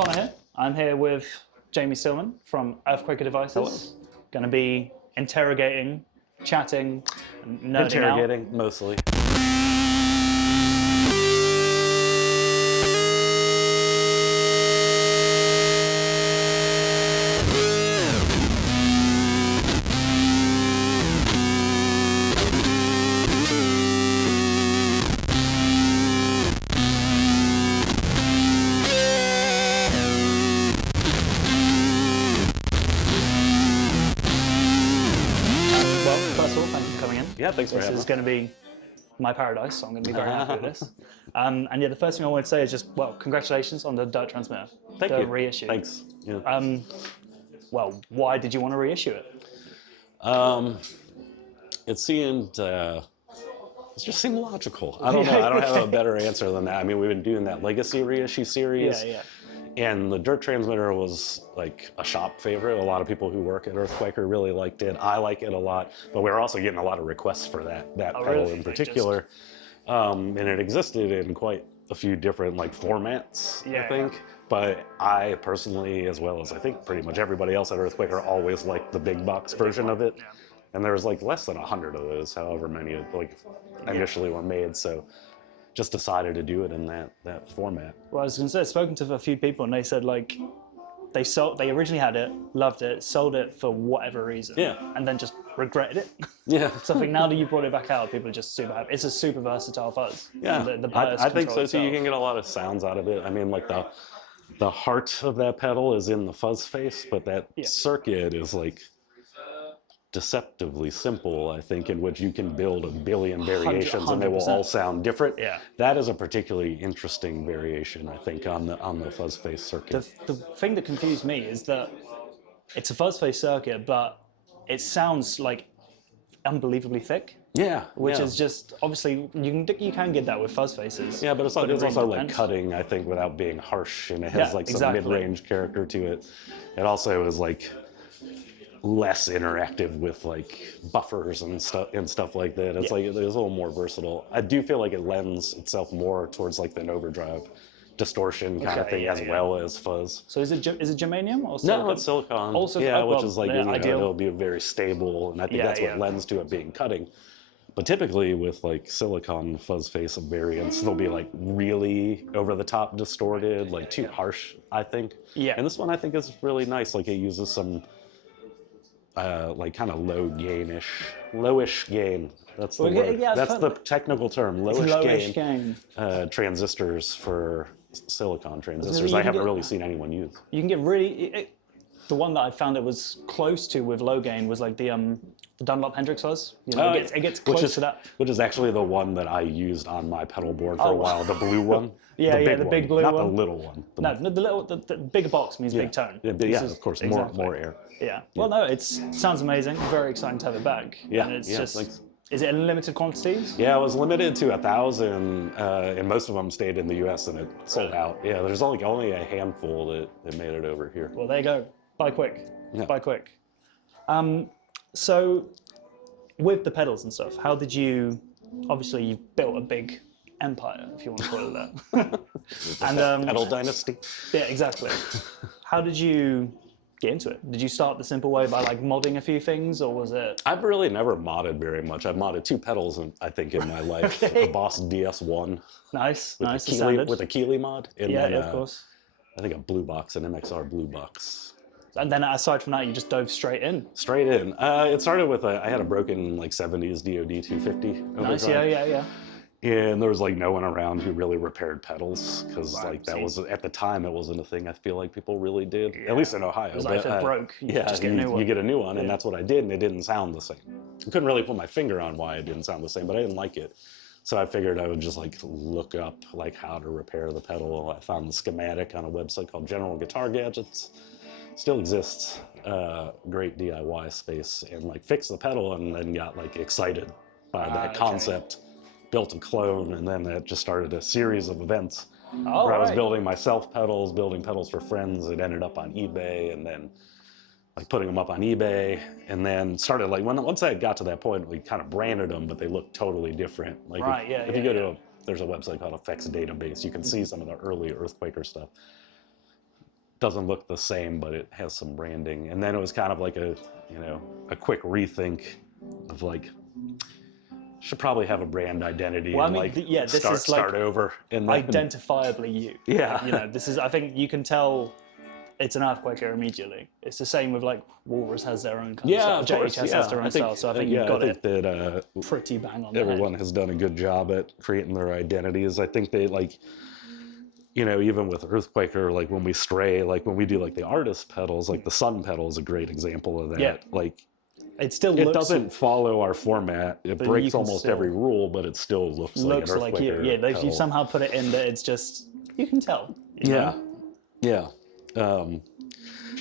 Connor here. I'm here with Jamie Stillman from Earthquaker Devices. Hello. Going to be interrogating, chatting, and nerding Interrogating, out. mostly. First of all, thank you for coming in. Yeah, thanks for having This us. is going to be my paradise, so I'm going to be very happy with this. And yeah, the first thing I wanted to say is just, well, congratulations on the Dirt Transmitter. Thank the you. reissue. Thanks. Yeah. Well, why did you want to reissue it? It seemed, it just seemed logical. I don't know. I don't have a better answer than that. I mean, we've been doing that Legacy reissue series. Yeah. And the Dirt Transmitter was like a shop favorite. A lot of people who work at Earthquaker really liked it. I like it a lot, but we were also getting a lot of requests for that pedal really? in particular. And it existed in quite a few different formats, I think. Yeah. But I personally, as well as I think pretty much everybody else at Earthquaker, always liked the big box version of it. Yeah. And there was less than 100 of those, however many initially were made. So just decided to do it in that format. Well, I was going to say, I've spoken to a few people and they said they originally had it, loved it, sold it for whatever reason, and then just regretted it. Yeah. So I think now that you brought it back out, people are just super happy. It's a super versatile fuzz. Yeah, I think so too. Itself. You can get a lot of sounds out of it. I mean, the heart of that pedal is in the fuzz face, but that circuit is deceptively simple, I think, in which you can build a billion variations 100%. And they will all sound different. Yeah. That is a particularly interesting variation, I think, on the fuzz face circuit. The thing that confused me is that it's a fuzz face circuit, but it sounds unbelievably thick. Yeah, which is just obviously you can get that with fuzz faces. Yeah, but it's also cutting, I think, without being harsh, and it has some mid-range character to it. It also is less interactive with buffers and stuff like that. It's it's a little more versatile. I do feel like it lends itself more towards an overdrive distortion kind of thing as well as fuzz. So is it germanium or silicon? No, it's silicon. Also, which is ideal. It'll be very stable, and I think that's what lends to it being cutting. But typically with silicon fuzz face variants, they'll be really over the top distorted, too harsh, I think. Yeah. And this one I think is really nice. It uses some kind of lowish gain. That's the word. Yeah, that's the technical term, lowish gain. Transistors for silicon transistors. I haven't really seen anyone use. You can get the one that I found it was close to with low gain was the Dunlop Hendrix fuzz. It gets close to that. Which is actually the one that I used on my pedal board for a while, the blue one. The big blue one. Not the little one. The bigger box means big tone. Yeah, of course, more air. Yeah. Well, no, it sounds amazing. Very exciting to have it back. Yeah. And it's is it in limited quantities? Yeah, it was limited to 1,000, and most of them stayed in the U.S. and it sold out. Yeah, there's only a handful that made it over here. Well, there you go. Buy quick. Yeah. Buy quick. So, with the pedals and stuff, how did you? Obviously, you've built a big empire, if you want to call it that. And pedal dynasty. Yeah, exactly. How did you get into it? Did you start the simple way by modding a few things, or was it? I've really never modded very much. I've modded 2 pedals, I think, in my life. Okay. A Boss DS1. Nice. With a Keeley mod. And then, of course. I think a blue box, an MXR blue box. And then aside from that, you just dove straight in. Straight in. It started with I had a broken 70s DoD 250. Nice. Yeah. And there was no one around who really repaired pedals because that was at the time it wasn't a thing I feel like people really did, at least in Ohio. It was if it broke, you just get a new one. You get a new one, and that's what I did, and it didn't sound the same. I couldn't really put my finger on why it didn't sound the same, but I didn't like it. So I figured I would just look up how to repair the pedal. I found the schematic on a website called General Guitar Gadgets. Still exists. Great DIY space, and fixed the pedal, and then got excited by that concept. Built a clone, and then it just started a series of events where I was building myself pedals, building pedals for friends. It ended up on eBay, and then putting them up on eBay, and then started once I got to that point, we kind of branded them, but they looked totally different. If you go to there's a website called Effects Database, you can see some of the early Earthquaker stuff. doesn't look the same, but it has some branding. And then it was kind of like a quick rethink of like, should probably have a brand identity and start over. Identifiably you. Yeah. This is, I think you can tell it's an Earthquaker immediately. It's the same with like Walrus has their own kind of style. JHS has their own style. So I think you've got it that, pretty bang on. Everyone has done a good job at creating their identities. I think they like, even with Earthquaker, like when we stray, like when we do like the artist pedals, like the Sun pedal is a great example of that. Yeah. Like it doesn't follow our format. It breaks almost every rule, but it still looks like an Earthquaker you. Yeah, pedal. you somehow put it in that it's just, you can tell. Yeah. But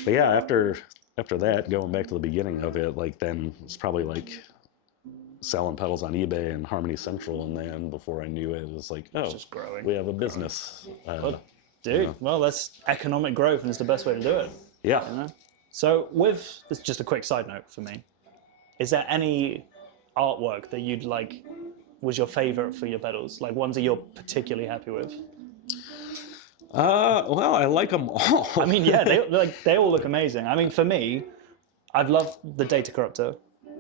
yeah, after that, going back to the beginning of it, like then it's probably like selling pedals on eBay and Harmony Central, and then before I knew it, it was like, oh, just growing. We have a business. Well, that's economic growth, and it's the best way to do it. Yeah. So this is just a quick side note for me. Is there any artwork that you'd like was your favorite for your pedals? Like ones that you're particularly happy with? Well, I like them all. I mean, yeah, they all look amazing. I mean, for me, I've loved the Data Corruptor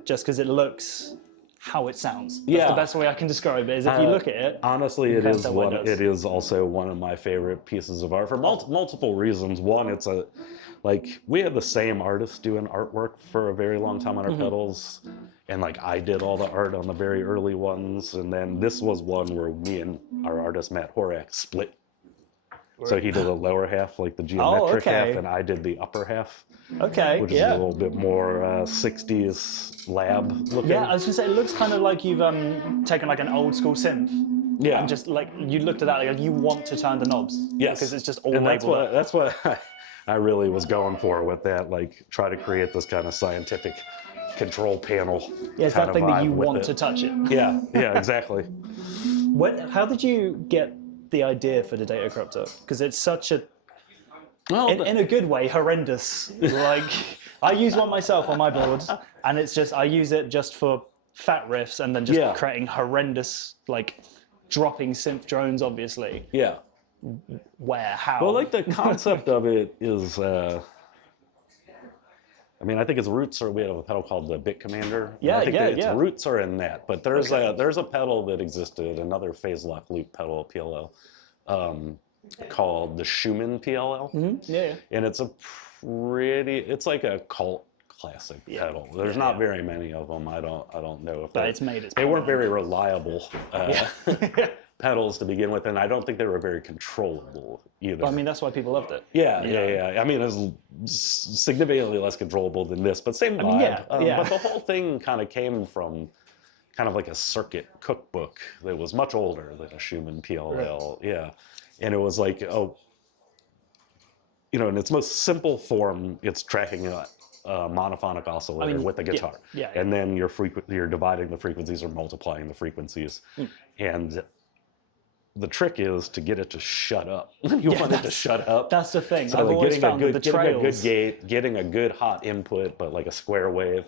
just because it looks how it sounds. That's the best way I can describe it. Is if you look at it. Honestly, it is also one of my favorite pieces of art for multiple reasons. One, it's we had the same artist doing artwork for a very long time on our pedals, and like I did all the art on the very early ones, and then this was one where me and our artist Matt Horak split. So he did the lower half, like the geometric half, and I did the upper half. Okay, which is a little bit more 60s lab looking. Yeah, I was gonna say it looks kind of like you've taken like an old school synth. Yeah. And just like you looked at that, like you want to turn the knobs. Yes. Because it's just all and labeled. That's what I really was going for with that, like try to create this kind of scientific control panel. Yeah, it's that thing that you want to touch it. Yeah, exactly. How did you get the idea for the Data Corruptor? Because it's such a, in a good way, horrendous. Like, I use one myself on my board, and it's just, I use it just for fat riffs and then just creating horrendous, like, dropping synth drones, obviously. Yeah. Where? How? Well, like, the concept of it is, I mean, I think its roots are, we have a pedal called the Bit Commander. Yeah, I think its roots are in that. But there's a pedal that existed, another phase lock loop pedal, PLL, called the Schumann PLL. Mm-hmm. Yeah. And it's it's like a cult classic pedal. There's not very many of them. I don't know if they weren't very reliable pedals to begin with, and I don't think they were very controllable either. Well, I mean, that's why people loved it. Yeah. I mean, it was significantly less controllable than this, but same vibe. But the whole thing kind of came from kind of like a circuit cookbook that was much older than a Schumann PLL. Right. Yeah. And it was like, in its most simple form, it's tracking a monophonic oscillator with a guitar. Yeah. And then you're dividing the frequencies or multiplying the frequencies. And the trick is to get it to shut up. You want it to shut up. That's the thing. So I've like always found that the trails... Getting a good gate, getting a good hot input, but like a square wave,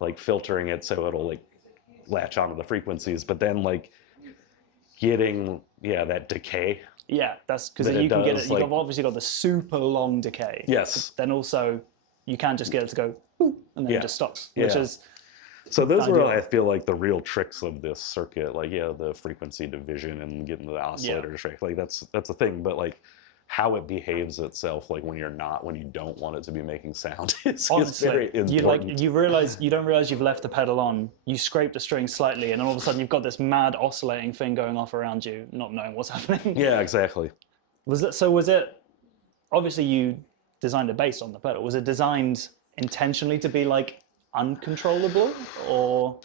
like filtering it so it'll like latch onto the frequencies, but then like getting, that decay. Yeah, that's because you can get it. You've obviously got the super long decay. Yes. Then also you can just get it to go, and then it just stops, which is... So those are, I feel like, the real tricks of this circuit. Like, the frequency division and getting the oscillator to shake. Like, that's the thing. But like, how it behaves itself, like when you don't want it to be making sound, is very important. You don't realize you've left the pedal on. You scrape the string slightly, and all of a sudden you've got this mad oscillating thing going off around you, not knowing what's happening. Yeah, exactly. Was it? Obviously, you designed it based on the pedal. Was it designed intentionally to be like uncontrollable, or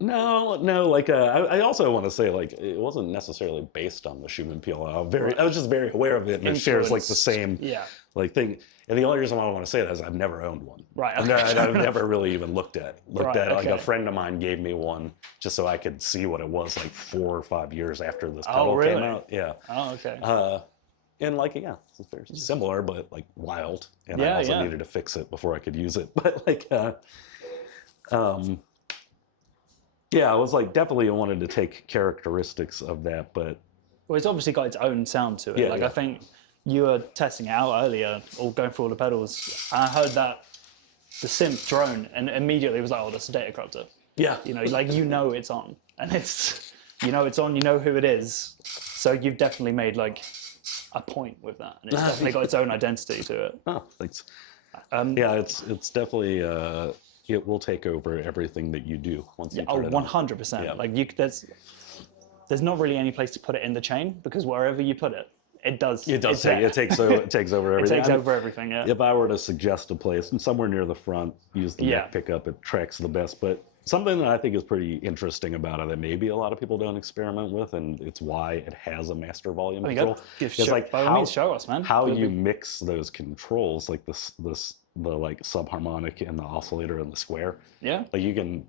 no? Like, I also want to say, like, it wasn't necessarily based on the Schumann PLL. I was just very aware of it, and it shares like the same like thing. And the only reason why I want to say that is I've never owned one. Right. Okay. I've never really even looked at it. Like, a friend of mine gave me one just so I could see what it was like 4 or 5 years after this pedal came out. Yeah. Oh, okay. And like, it's very similar, but like wild. And I also needed to fix it before I could use it. But like, I was like, definitely wanted to take characteristics of that, but... Well, it's obviously got its own sound to it. I think you were testing it out earlier, or going through all the pedals, and I heard that the synth drone, and immediately it was like, oh, that's a data corruptor. Yeah. You know, like it's on, and it's it's on. You know who it is, so you've definitely made like a point with that, and it's definitely got its own identity to it. Oh, thanks. Yeah, it's definitely it will take over everything that you do once you turn it on. 100%. Yeah. Like there's not really any place to put it in the chain, because wherever you put it, it does. It takes over everything. It takes over everything. Yeah. If I were to suggest a place, somewhere near the front, use the neck pickup. It tracks the best. But something that I think is pretty interesting about it that maybe a lot of people don't experiment with, and it's why it has a master volume control. By all means, show us, man. How you mix those controls, like the like subharmonic and the oscillator and the square. Yeah. Like you can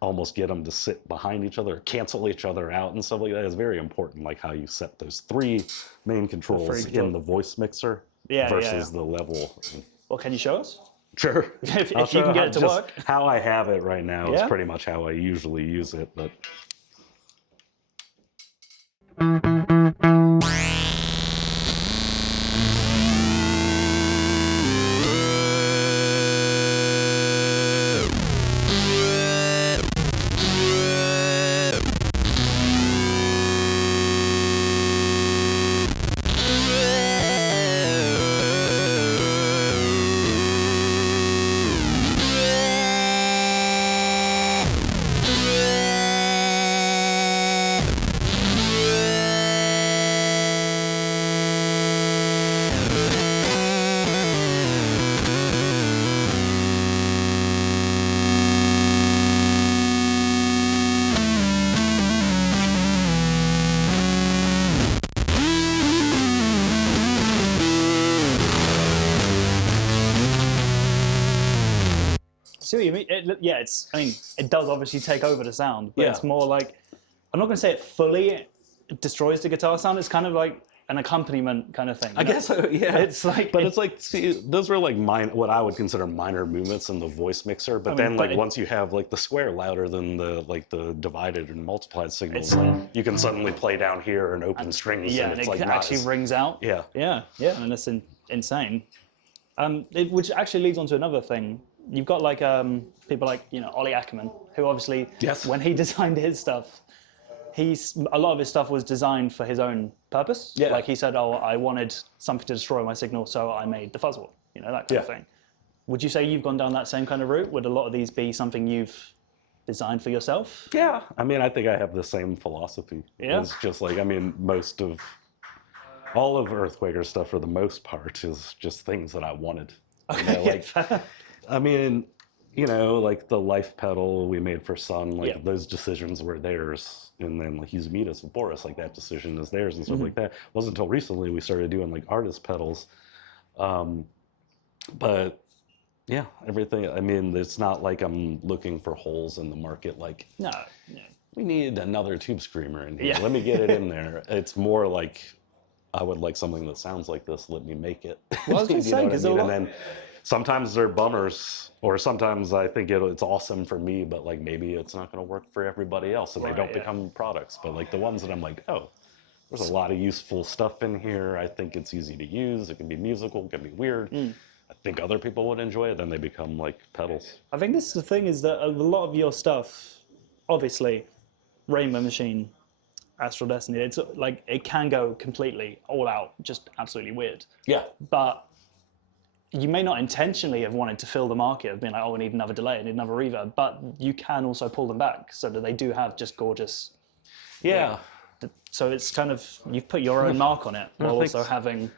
almost get them to sit behind each other, cancel each other out, and stuff like that. It's very important, like how you set those three main controls in the voice mixer versus the level. Well, can you show us? Sure. if you can get it to work. How I have it right now is pretty much how I usually use it, but. See what you mean? It does obviously take over the sound, but it's more like, I'm not going to say it fully destroys the guitar sound. It's kind of like an accompaniment kind of thing. I guess so, yeah. It's like, but it's like, see, those were like what I would consider minor movements in the voice mixer. But once you have like the square louder than the divided and multiplied signals, you can suddenly play down here and open strings. Yeah, and it's it like actually rings out. Yeah. And that's insane. Which actually leads on to another thing. You've got like people like Ollie Ackerman, who obviously when he designed his stuff, a lot of his stuff was designed for his own purpose. Yeah. Like he said, oh, I wanted something to destroy my signal, so I made the fuzzwall. That kind of thing. Would you say you've gone down that same kind of route? Would a lot of these be something you've designed for yourself? Yeah. I mean, I think I have the same philosophy. Yeah. It's just like, I mean, all of Earthquaker's stuff for the most part is just things that I wanted. Okay. I mean, like the life pedal we made for Sun, like those decisions were theirs. And then like Hughes Midas with Boris, like that decision is theirs and stuff like that. It wasn't until recently we started doing like artist pedals. But yeah, everything, I mean, it's not like I'm looking for holes in the market. Like, no. We need another tube screamer in here. Let me get it in there. It's more like, I would like something that sounds like this. Let me make it. Well, I was going to say, because and then sometimes they're bummers, or sometimes I think it's awesome for me, but like maybe it's not going to work for everybody else, and they don't become products. But like the ones that I'm like, oh, there's a lot of useful stuff in here. I think it's easy to use. It can be musical. It can be weird. I think other people would enjoy it. Then they become like pedals. I think this is the thing, is that a lot of your stuff, obviously, Rainbow Machine, Astral Destiny, it's like it can go completely all out, just absolutely weird. Yeah. But you may not intentionally have wanted to fill the market of being like, oh, I need another delay, I need another reverb, but you can also pull them back so that they do have just gorgeous. Yeah. So it's kind of, you've put your own mark on it while also having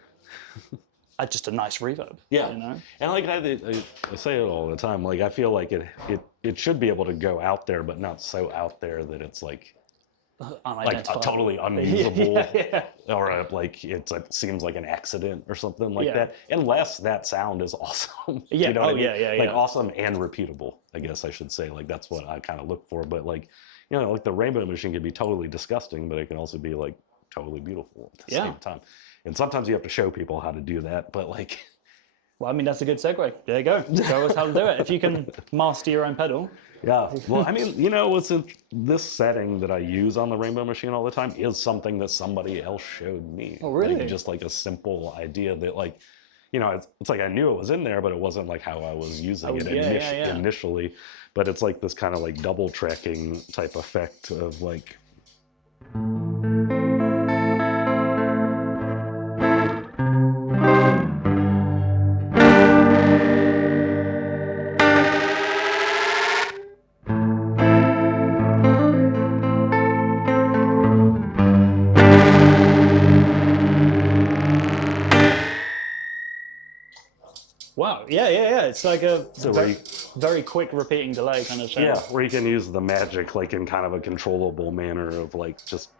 just a nice reverb. Yeah. And like I say it all the time, like I feel like it should be able to go out there, but not so out there that it's like totally unusable, or like it seems like an accident or something like that. Unless that sound is awesome, like awesome and repeatable. I guess I should say, like that's what I kind of look for. But like, like the Rainbow Machine can be totally disgusting, but it can also be like totally beautiful at the same time. And sometimes you have to show people how to do that. But like, Well, I mean, that's a good segue. There you go. Show us how to do it. If you can master your own pedal. Yeah. Well, I mean, you know, what's in this setting that I use on the Rainbow Machine all the time is something that somebody else showed me. Oh, really? Like, just like a simple idea that, like, you know, it's like I knew it was in there, but it wasn't like how I was using it initially. But it's like this kind of like double tracking type effect of like. Wow. Yeah. It's like a very quick repeating delay kind of thing. Yeah, where you can use the magic like in kind of a controllable manner of like just.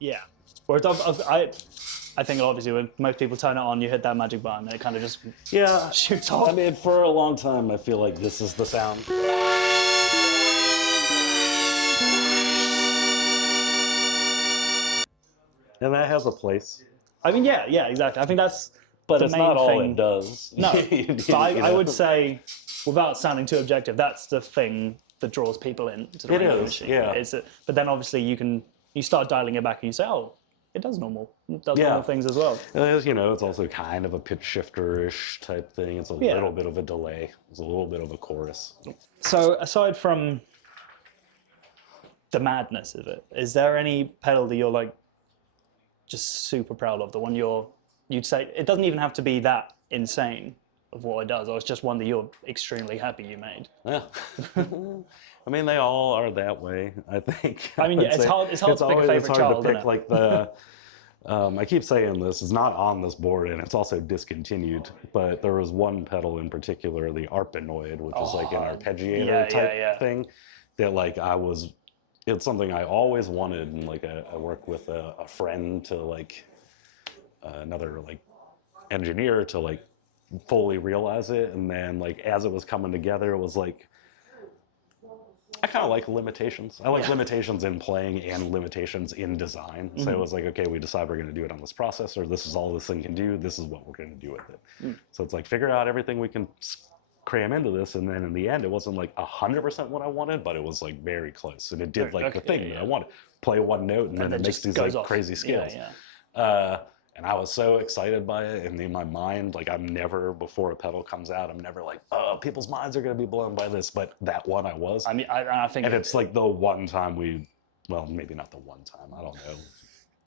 Yeah. Whereas I think obviously when most people turn it on, you hit that magic button and it kind of just shoots off. I mean, for a long time, I feel like this is the sound. And that has a place. I mean, yeah, exactly. I think that's but the it's main not all thing. it does. No, but I would say, without sounding too objective, that's the thing that draws people in to the Rainbow Machine. Yeah. But then obviously you start dialing it back and you say, oh, it does normal. It does normal things as well. And you know, it's also kind of a pitch shifter-ish type thing. It's a little bit of a delay. It's a little bit of a chorus. So aside from the madness of it, is there any pedal that you're like just super proud of? The one you'd say it doesn't even have to be that insane of what it does, or it's just one that you're extremely happy you made. Yeah. I mean, they all are that way, I think. I mean, it's hard to pick a favorite child, to pick, like the. I keep saying this, it's not on this board and it's also discontinued, but there was one pedal in particular, the Arpanoid, which is like an arpeggiator type thing that like it's something I always wanted, and like I work with a friend to like another like engineer to like fully realize it, and then like as it was coming together, it was like I kind of like limitations. I like limitations in playing and limitations in design. So it was like, okay, we decide we're going to do it on this processor. This is all this thing can do. This is what we're going to do with it. So it's like figure out everything we can cram into this, and then in the end, it wasn't like 100% what I wanted, but it was like very close, and it did like the thing that I wanted. Play one note, and then it makes these like crazy scales. And I was so excited by it, and in my mind, like I'm never, before a pedal comes out, I'm never like, oh, people's minds are going to be blown by this, but that one I was. I mean, I think... And it's like the one time well, maybe not the one time, I don't know.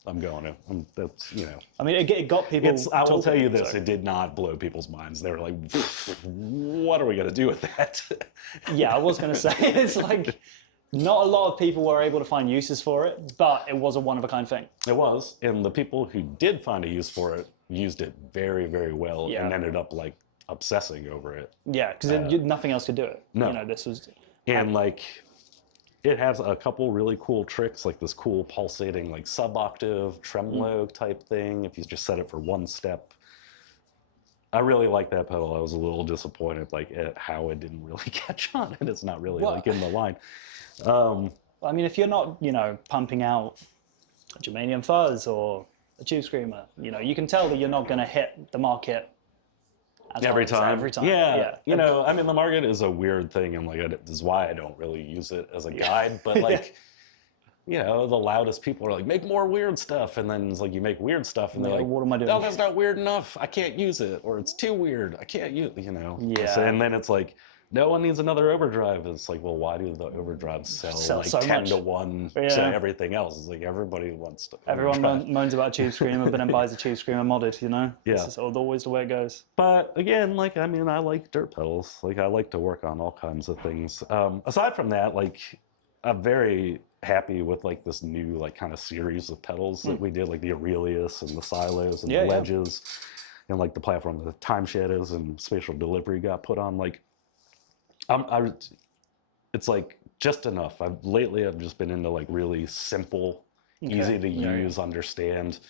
I'm going to, that's, you know. I mean, it got people... I will tell you this, it did not blow people's minds. They were like, what are we going to do with that? Yeah, I was going to say, it's like... Not a lot of people were able to find uses for it, but it was a one-of-a-kind thing. It was, and the people who did find a use for it used it very, very well, and ended up like obsessing over it. Yeah, because nothing else could do it. No. You know, this was... And like, it has a couple really cool tricks, like this cool pulsating like sub-octave tremolo type thing, if you just set it for one step. I really like that pedal. I was a little disappointed like at how it didn't really catch on, and it's not really like in the line. I mean, if you're not, you know, pumping out a Germanium fuzz or a tube screamer, you know, you can tell that you're not going to hit the market every time. Yeah. You know, I mean, the market is a weird thing, and like, this is why I don't really use it as a guide. But like, you know, the loudest people are like, make more weird stuff, and then it's like you make weird stuff, and they're like, what am I doing? Oh, that's not weird enough. I can't use it, or it's too weird. I can't use, you know. Yeah. So, and then it's like, no one needs another overdrive. It's like, well, why do the overdrives sell like so 10 much to 1 to everything else? It's like everybody wants to. Everyone moans about Tube Screamer, but then buys a Tube Screamer modded, you know? Yeah. This is always the way it goes. But again, like, I mean, I like dirt pedals. Like, I like to work on all kinds of things. Aside from that, like, I'm very happy with like this new like kind of series of pedals that we did, like the Aurelius and the Silos and the Ledges, and like the platform the Time Shadows and Spatial Delivery got put on. Like, it's like just enough. Lately I've just been into like really simple, easy to use, understand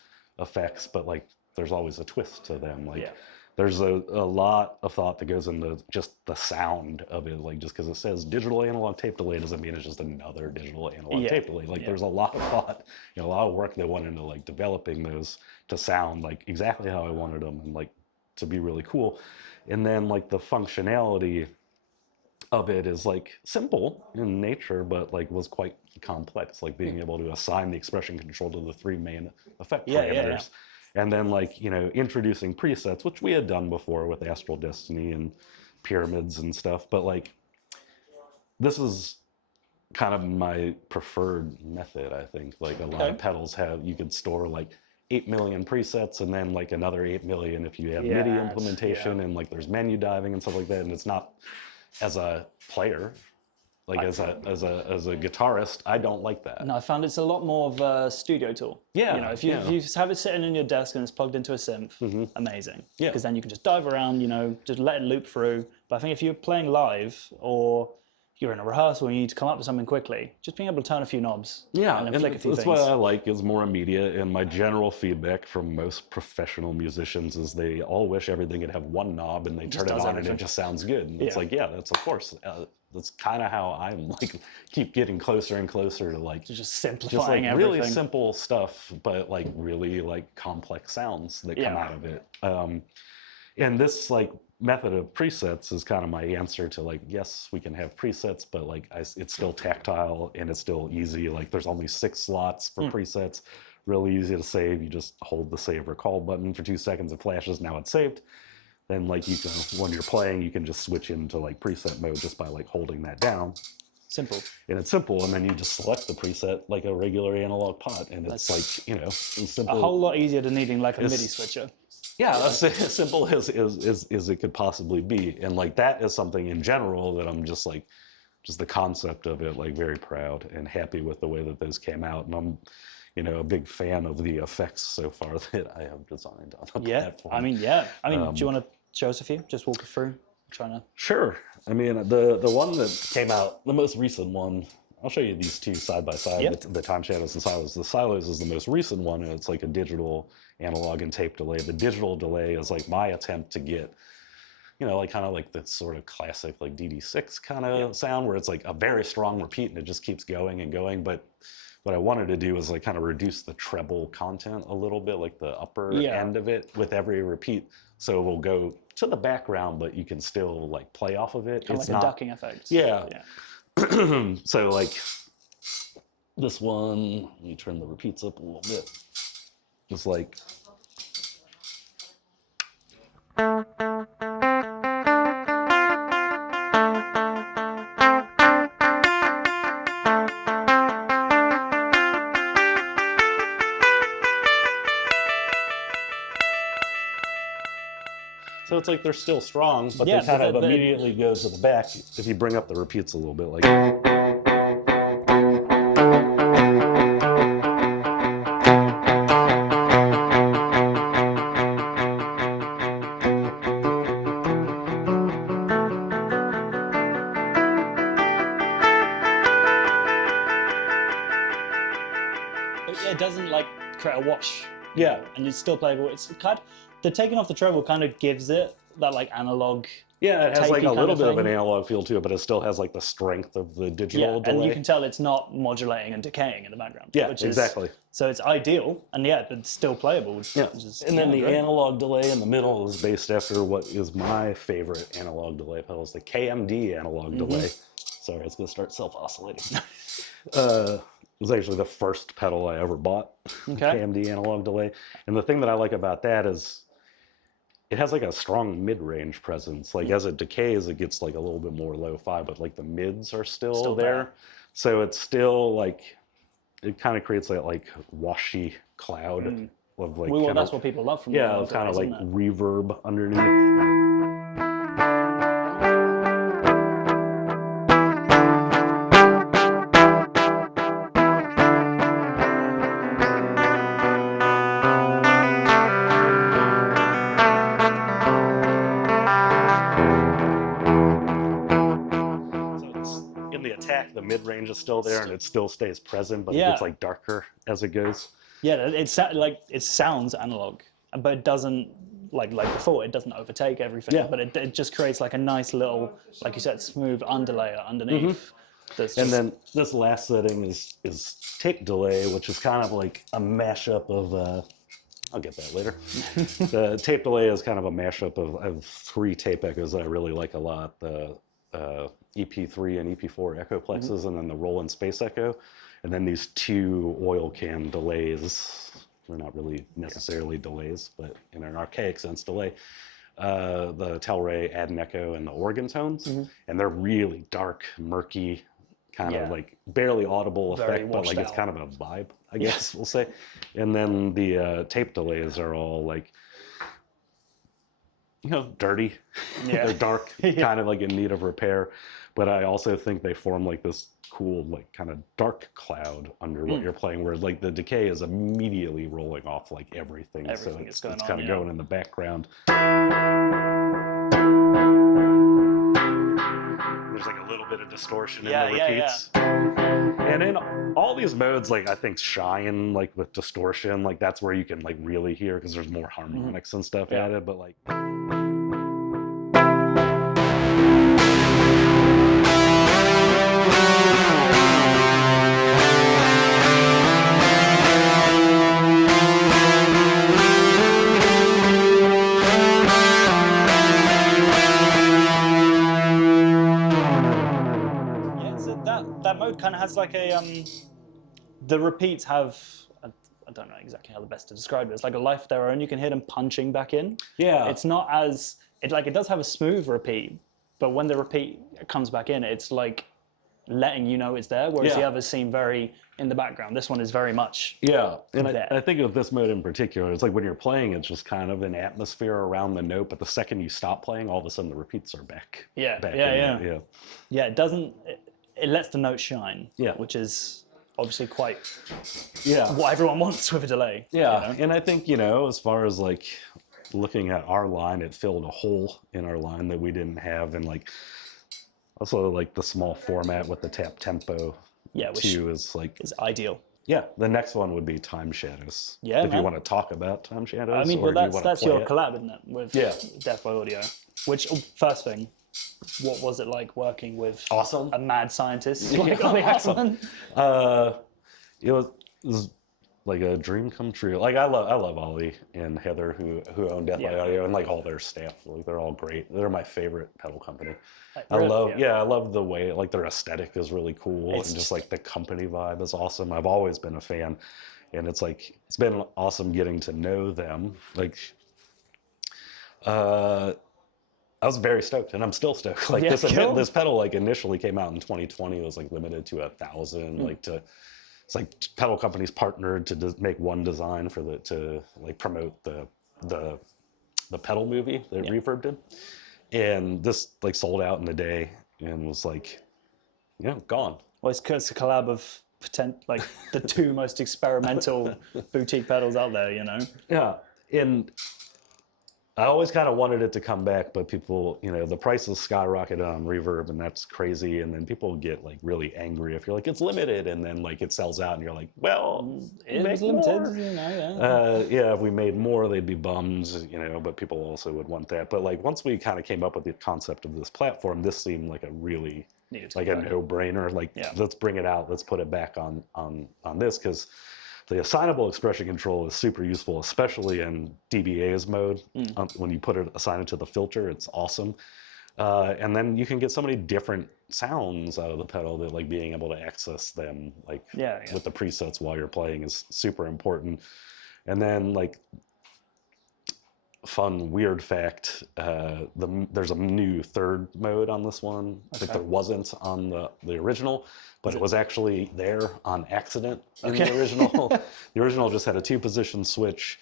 effects, but like there's always a twist to them. Like there's a lot of thought that goes into just the sound of it. Like, just because it says digital analog tape delay doesn't mean it's just another digital analog tape delay. Like, there's a lot of thought, a lot of work that went into like developing those to sound like exactly how I wanted them and like to be really cool. And then like the functionality of it is like simple in nature, but like was quite complex, like being able to assign the expression control to the 3 main effect parameters. And then like, introducing presets, which we had done before with Astral Destiny and Pyramids and stuff. But like, this is kind of my preferred method, I think. Like a lot of pedals you could store like 8 million presets and then like another 8 million if you have MIDI implementation and like there's menu diving and stuff like that. And it's not, as a player, like as a guitarist, I don't like that. No, I found it's a lot more of a studio tool. Yeah. If you have it sitting in your desk and it's plugged into a synth, amazing. Yeah. Because then you can just dive around, just let it loop through. But I think if you're playing live or you're in a rehearsal and you need to come up with something quickly, just being able to turn a few knobs and then flick a few things. That's what I like, is more immediate. And my general feedback from most professional musicians is they all wish everything could have one knob and they turn it on and it just sounds good. And it's like, that's of course. That's kind of how I'm like keep getting closer and closer to like just simplifying everything. Really simple stuff, but like really like complex sounds that come out of it. And this like method of presets is kind of my answer to like, yes, we can have presets, but like it's still tactile and it's still easy. Like there's only 6 slots for presets, really easy to save. You just hold the save recall button for 2 seconds, it flashes, now it's saved. Then like you can, when you're playing, you can just switch into like preset mode just by like holding that down. Simple. And it's simple, and then you just select the preset like a regular analog pot, and it's like, it's simple. A whole lot easier than needing like a MIDI switcher. Yeah, that's as simple as it could possibly be. And like that is something in general that I'm just like, just the concept of it, like very proud and happy with the way that those came out. And I'm, a big fan of the effects so far that I have designed on the platform. I mean, do you want to show us a few? Just walk us through. Sure. I mean, the one that came out, the most recent one, I'll show you these two side by side, the Time Shadows and Silos. The Silos is the most recent one, and it's like a digital analog and tape delay. The digital delay is like my attempt to get, like kind of like the sort of classic like DD6 kind of sound, where it's like a very strong repeat and it just keeps going and going. But what I wanted to do was like kind of reduce the treble content a little bit, like the upper end of it with every repeat. So we'll go to the background, but you can still like play off of it. Kind of like a ducking effect. Yeah. So like this one, let me turn the repeats up a little bit. It's like. So it's like they're still strong, but they kind of immediately go to the back if you bring up the repeats a little bit. Like. It doesn't like create a wash. Yeah. And it's still playable. It's kind of, the taking off the treble kind of gives it that like analog. Yeah, it has like a little bit of an analog feel to it, but it still has like the strength of the digital delay. And you can tell it's not modulating and decaying in the background. Yeah, exactly. So it's ideal, and but it's still playable. And then the analog delay in the middle is based after what is my favorite analog delay pedal, is the KMD analog delay. Sorry, it's going to start self-oscillating. It was actually the first pedal I ever bought, KMD analog delay. And the thing that I like about that is it has like a strong mid-range presence. Like as it decays, it gets like a little bit more lo-fi, but like the mids are still there. So it's still like, it kind of creates that like washy cloud of like. Well, that's what people love from of kind of like reverb underneath. The mid-range is still there and it still stays present, but it gets like darker as it goes. Yeah, it sounds analog, but it doesn't like before, it doesn't overtake everything, Yeah. but it just creates like a nice little, like you said, smooth underlayer underneath. That's And just, then this last setting is tape delay, which is kind of like a mashup of. I'll get that later. The tape delay is kind of a mashup of 3 tape echoes that I really like a lot. The EP3 and EP4 echo plexes, and then the roll-in space echo. And then these 2 oil can delays. They're not really necessarily delays, but in an archaic sense, delay. The Telray add an echo and the organ tones. And they're really dark, murky, kind of like barely audible Very effect, but like it's washed kind of a vibe, I guess we'll say. And then the tape delays are all like, dirty. Yeah. They're dark, kind of like in need of repair. But I also think they form like this cool, like kind of dark cloud under what you're playing, where like the decay is immediately rolling off like everything. So it's kind of going in the background. There's like a little bit of distortion in the repeats. And in all these modes, like I think shine like with distortion, like that's where you can like really hear, because there's more harmonics and stuff added. But like that mode kind of has like a the repeats have, I don't know exactly how the best to describe it. It's like a life of their own. You can hear them punching back in. Yeah. It's not as it does have a smooth repeat, but when the repeat comes back in, it's like letting you know it's there. Whereas the others seem very in the background. This one is very much and there. I think of this mode in particular, it's like when you're playing, it's just kind of an atmosphere around the note, but the second you stop playing, all of a sudden the repeats are back. Yeah. It doesn't. It lets the note shine. Yeah. Which is obviously quite Yeah. what everyone wants with a delay. Yeah. And I think, as far as like looking at our line, it filled a hole in our line that we didn't have. And like also like the small format with the tap tempo too is like is ideal. Yeah. The next one would be Time Shadows. Yeah. If you want to talk about Time Shadows. I mean, or well, do you that's wanna your play collab, isn't it? With Death by Audio. Which first thing, what was it like working with Awesome. a mad scientist like Ollie Awesome. Hackman? It was like a dream come true. Like I love Ollie and Heather who own Death by Audio, and like all their staff. Like they're all great. They're my favorite pedal company. I love the way like their aesthetic is really cool, and just like the company vibe is awesome. I've always been a fan, and it's been awesome getting to know them. Like I was very stoked, and I'm still stoked. Like this pedal, like initially came out in 2020. It was like limited to 1,000. It's like pedal companies partnered to make one design to like promote the pedal movie that Reverb did, and this like sold out in a day and was like, gone. Well, it's a collab of like the 2 most experimental boutique pedals out there. Yeah, and I always kind of wanted it to come back, but people, the prices skyrocketed on Reverb, and that's crazy. And then people get like really angry if you're like, it's limited, and then like it sells out, and you're like, well, it was limited, if we made more, they'd be bummed, but people also would want that. But like once we kind of came up with the concept of this platform, this seemed like a really like a no-brainer. Like let's bring it out, let's put it back on this, because the assignable expression control is super useful, especially in DBA's mode. When you assign it to the filter, it's awesome. And then you can get so many different sounds out of the pedal that like being able to access them with the presets while you're playing is super important. And then like fun weird fact, there's a new third mode on this one that there wasn't on the original. But it was actually there on accident in the original. The original just had a 2-position switch,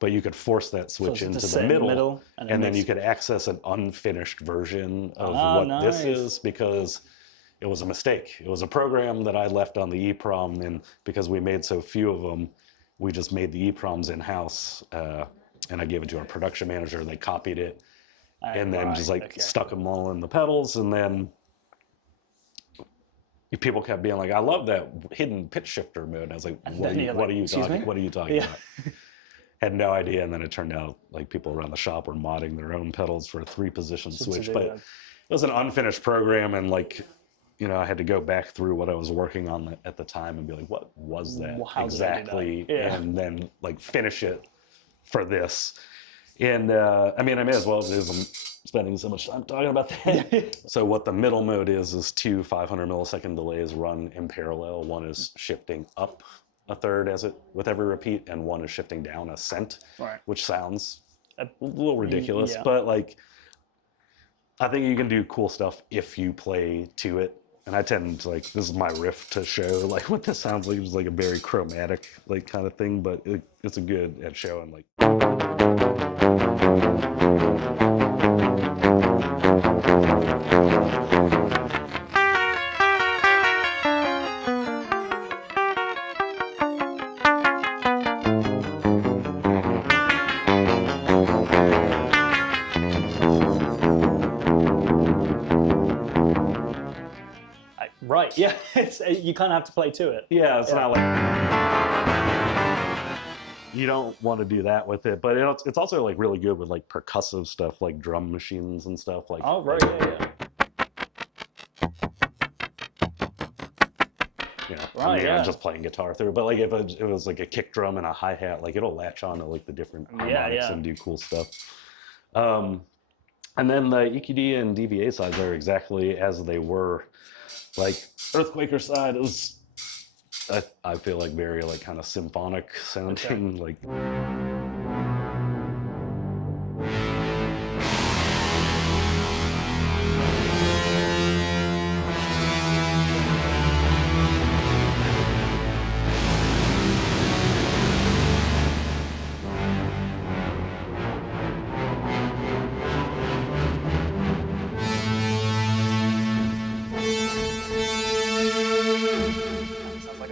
but you could force that switch into the middle and then you could access an unfinished version of what this is, because it was a mistake. It was a program that I left on the EEPROM, and because we made so few of them, we just made the EEPROMs in-house, and I gave it to our production manager. They copied it and then just stuck them all in the pedals, and then people kept being like, I love that hidden pitch shifter mode. And I was like, what are you talking about? Had no idea, and then it turned out like people around the shop were modding their own pedals for a 3-position switch, but it was an unfinished program, and like, you know, I had to go back through what I was working on at the time and be like, what was that exactly? And then like finish it for this. And I mean, I may as well, because I'm spending so much time talking about that. So what the middle mode is 2 500-millisecond delays run in parallel. One is shifting up a third with every repeat, and one is shifting down a cent, which sounds a little ridiculous, but like, I think you can do cool stuff if you play to it. And I tend to, like, this is my riff to show like what this sounds like. It's like a very chromatic like kind of thing, but it's a good at showing like. Right, yeah, you kind of have to play to it. Yeah, it's not like you don't want to do that with it, but it's also like really good with like percussive stuff, like drum machines and stuff. Like, oh right, yeah. You know, I mean, I'm just playing guitar through, but like if it was like a kick drum and a hi hat, like it'll latch on to like the different harmonics and do cool stuff. And then the EQD and DBA sides are exactly as they were. Like Earthquaker side, it was, I feel like very like kind of symphonic sounding, like.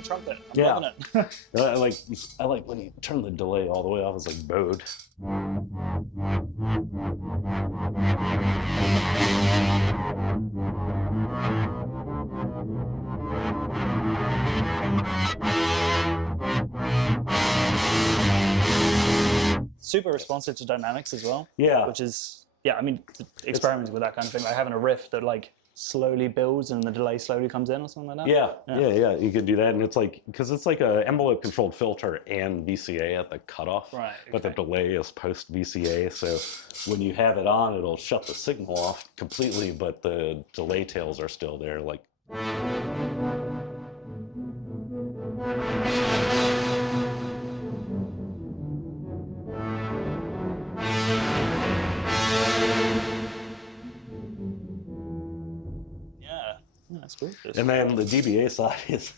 Trumpet. I'm loving it. I like when you turn the delay all the way off. It's like bowed. Super responsive to dynamics as well. Yeah. Which is, I mean, experimenting with that kind of thing, like having a riff that like slowly builds and the delay slowly comes in or something like that. Yeah. You could do that, and it's like, because it's like a envelope controlled filter and VCA at the cutoff, right? But the delay is post VCA, so when you have it on, it'll shut the signal off completely, but the delay tails are still there, like. That's cool. And then the DBA side is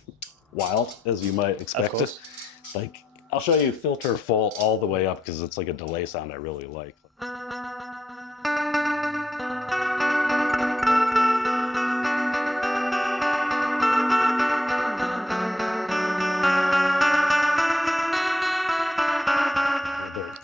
wild, as you might expect. Of course. Like, I'll show you filter full all the way up because it's like a delay sound I really like.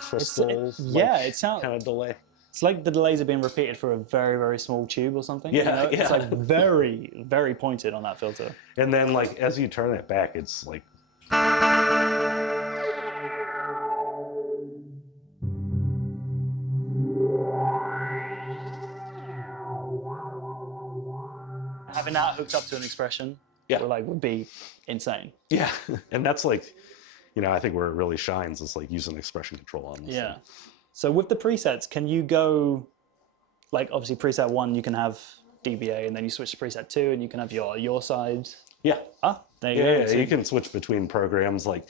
Crystal, it sounds kind of delay. It's like the delays are being repeated for a very, very small tube or something. Yeah, It's like very, very pointed on that filter. And then like as you turn it back, it's like. Having that hooked up to an expression, would be insane. Yeah, and that's like, I think where it really shines is like using expression control on this. Yeah. Thing. So with the presets, can you go, like obviously preset 1, you can have DBA, and then you switch to preset 2, and you can have your side. Yeah. There you go. Yeah, you can switch between programs. Like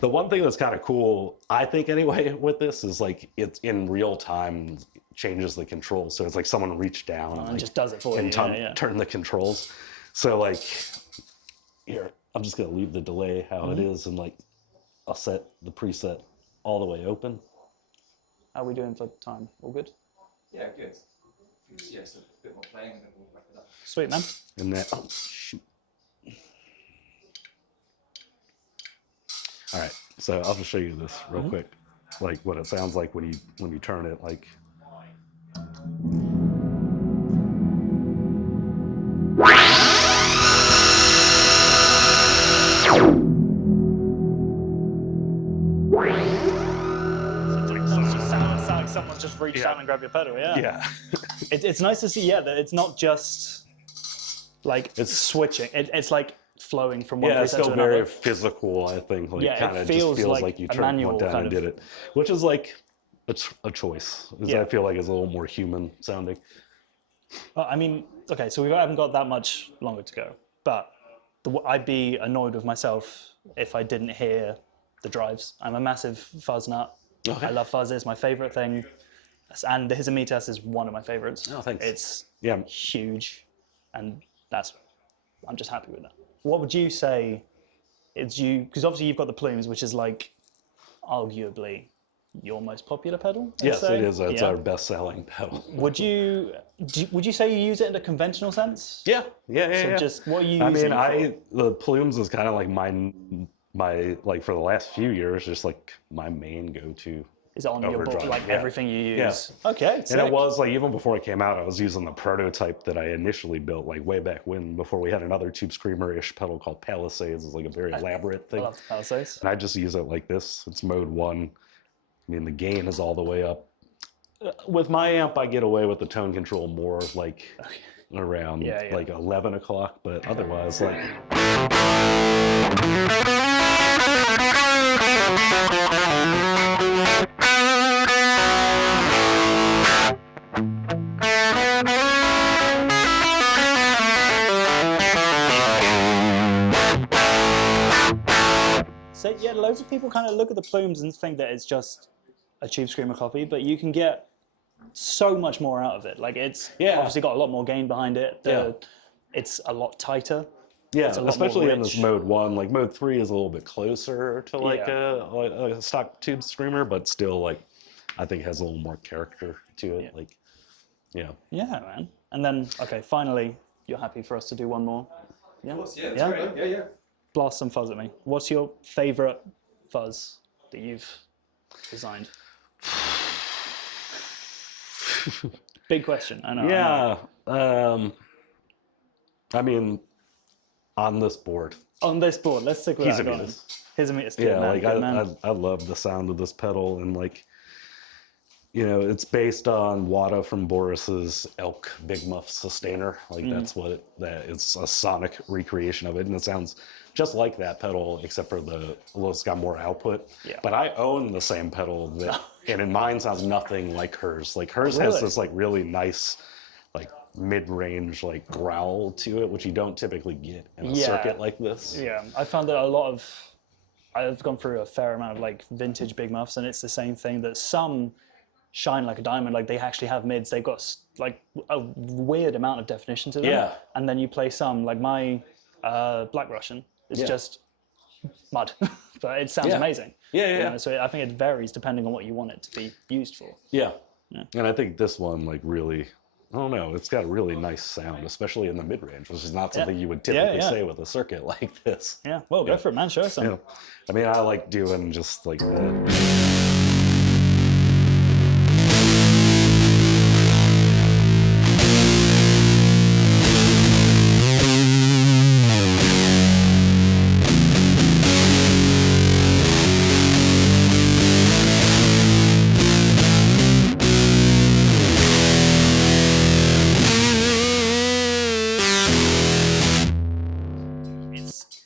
the one thing that's kind of cool, I think anyway, with this is like it's in real time changes the controls. So it's like someone reached down and just does it for you. And turn the controls. So like here, I'm just gonna leave the delay how it is, and like I'll set the preset all the way open. How are we doing for time? All good? Yeah, good. Yes, a bit more playing and then we'll wrap it up. Sweet, man. And that, oh shoot. All right, so I'll just show you this real quick, like what it sounds like when you turn it, like. like someone's just reached out and grabbed your pedal. Yeah. Yeah. It's nice to see. Yeah, that it's not just like it's switching. It's like flowing from one Yeah, it's preset to still another. very physical, I think. Like, Yeah, kind it of feels just feels like like you a turned one manual down kind and of- did it, which is like a choice. Yeah. I feel like it's a little more human sounding. Well, I mean, okay, so we haven't got that much longer to go, but I'd be annoyed with myself if I didn't hear the drives. I'm a massive fuzz nut. Okay. I love fuzz. It's my favorite thing. And the His and Me test is one of my favorites. Oh, thanks. It's Yeah. huge, and I'm just happy with that. What would you say is because obviously you've got the plumes, which is like arguably your most popular pedal? I'd Yes, say. it is. It's Yeah. our best-selling pedal. Would you say you use it in a conventional sense? Yeah. So just what are you using it for? The plumes is kind of like my like for the last few years, just like my main go-to. Is it on your board, overdrive, like yeah. everything you use? Yeah. Okay, And sick. it was like, even before it came out, I was using the prototype that I initially built, like way back when, before we had another Tube Screamer-ish pedal called Palisades. It's like a very elaborate I thing. love Palisades. And I just use it like this. It's mode 1. I mean, the gain is all the way up. With my amp, I get away with the tone control more like around Yeah. like 11 o'clock, but otherwise, like. So yeah, loads of people kind of look at the plumes and think that it's just a Tube Screamer copy, but you can get so much more out of it. Like it's obviously got a lot more gain behind it. It's a lot tighter. Yeah, It's a lot especially more in this rich. mode 1. Like mode 3 is a little bit closer to like Yeah. a stock Tube Screamer, but still, like, I think has a little more character to it. Yeah. Like, yeah. Yeah, man. And then, okay, finally, you're happy for us to do one more? Yeah. Of course, yeah, that's Yeah? great. Yeah. Blast some fuzz at me. What's your favorite fuzz that you've designed? Big question. I know. I know. Yeah. I mean, on this board. On this board, let's stick with He's that. a Go on. menace. Here's a menace. Good Yeah, man, like good man. I love the sound of this pedal, and like, you know, it's based on Wada from Boris's Elk Big Muff Sustainer. Like that's what it's a sonic recreation of it, and it sounds just like that pedal, except for it's got more output. Yeah. But I own the same pedal and in mine sounds nothing like hers. Like hers has Really? this like really nice, like mid-range like growl to it, which you don't typically get in a Yeah. circuit like this. Yeah, I found that I've gone through a fair amount of like vintage Big Muffs, and it's the same thing that some shine like a diamond. Like they actually have mids. They've got like a weird amount of definition to them. Yeah. And then you play some, like my Black Russian. It's just mud, but it sounds amazing. Yeah. You know, so I think it varies depending on what you want it to be used for. Yeah. And I think this one, like, really, I don't know, it's got a really nice sound, especially in the mid-range, which is not something you would typically say with a circuit like this. Yeah, well, go for it, man. Show us some. Yeah. I mean, I like doing just like the...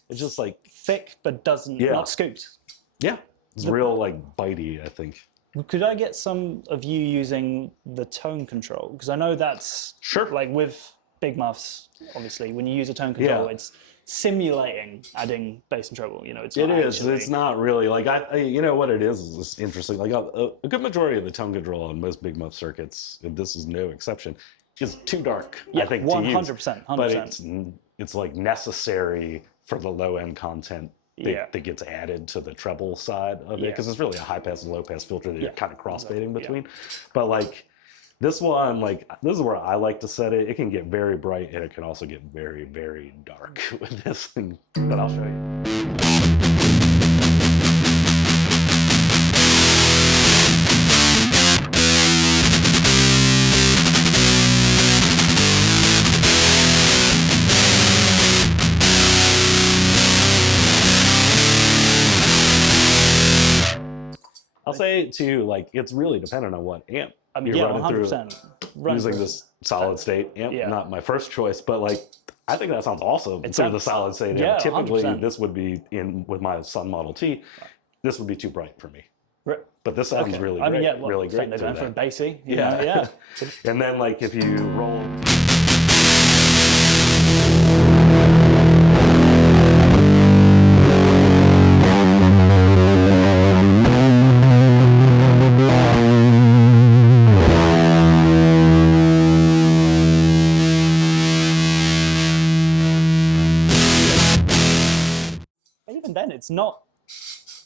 It's just like, Thick, but not scooped. yeah, it's real like bitey, I think. Could I get some of you using the tone control? Because I know that's like with Big Muffs, obviously, when you use a tone control, it's simulating adding bass and treble. You know, it's not actually... It's not really like you know what it is interesting. Like a good majority of the tone control on most Big Muff circuits, and this is no exception, is too dark. Yeah, I think 100%. but it's like necessary for the low end content that gets added to the treble side of it, because it's really a high pass and low pass filter that you're kind of crossfading between. But like this one, like this is where I like to set it. It can get very bright and it can also get very, very dark with this thing. But I'll show you. I'll say too, like it's really dependent on what amp I mean, you're yeah, running 100%. through. Using this solid state amp, Yeah. not my first choice, but like I think that sounds awesome. It Through the sounds- solid state yeah, amp. Typically, 100%. this would be in with my Sun Model T. This would be too bright for me. Right. But this sounds Okay. really I mean, great. yeah, well, really great. They're through going for a that. bassy. You Yeah. know, yeah. And then like if you roll. Even then, it's not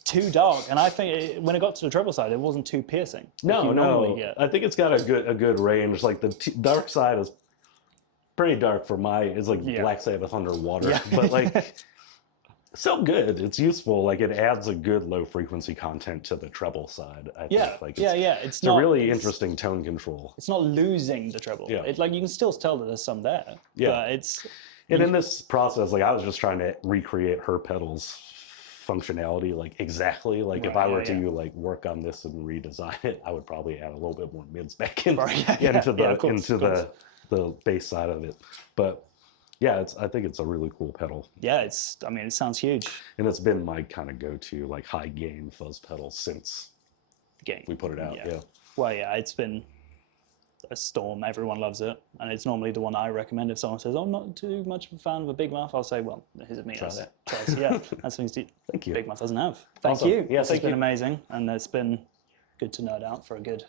too dark, and I think when it got to the treble side, it wasn't too piercing. like No, you no. normally get. I think it's got a good range. Like the dark side is pretty dark for my. It's like Yeah. Black Sabbath underwater, Yeah. but like still good. It's useful. Like it adds a good low frequency content to the treble side. I Yeah, think. Like yeah. It's not a really it's- interesting tone control. It's not losing the treble. Yeah. It, like you can still tell that there's some there. Yeah. But it's And in this process, like I was just trying to recreate her pedals functionality like exactly like if Right, I were yeah, to yeah. like work on this and redesign it, I would probably add a little bit more mids back in, Right, yeah, into the yeah, of course, into of course. the bass side of it. But yeah, I think it's a really cool pedal, yeah. I mean, it sounds huge. and it's been my kind of go-to like high gain fuzz pedal since Game. we put it out. Yeah. Well, yeah, it's been a storm. Everyone loves it, and it's normally the one I recommend if someone says, "Oh, I'm not too much of a fan of a big mouth." I'll say, "Well, here's a me. Try that. Yeah, that's things Thank you. Big Mouth doesn't have." Thank Awesome. you. Yeah, This has thank been you. amazing, and it's been good to nerd out for a good,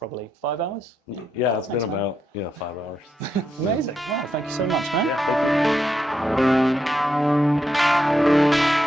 probably 5 hours. Yeah, it's been Thanks, man. about 5 hours. Amazing. Wow, thank you so much, man. Yeah, thank you.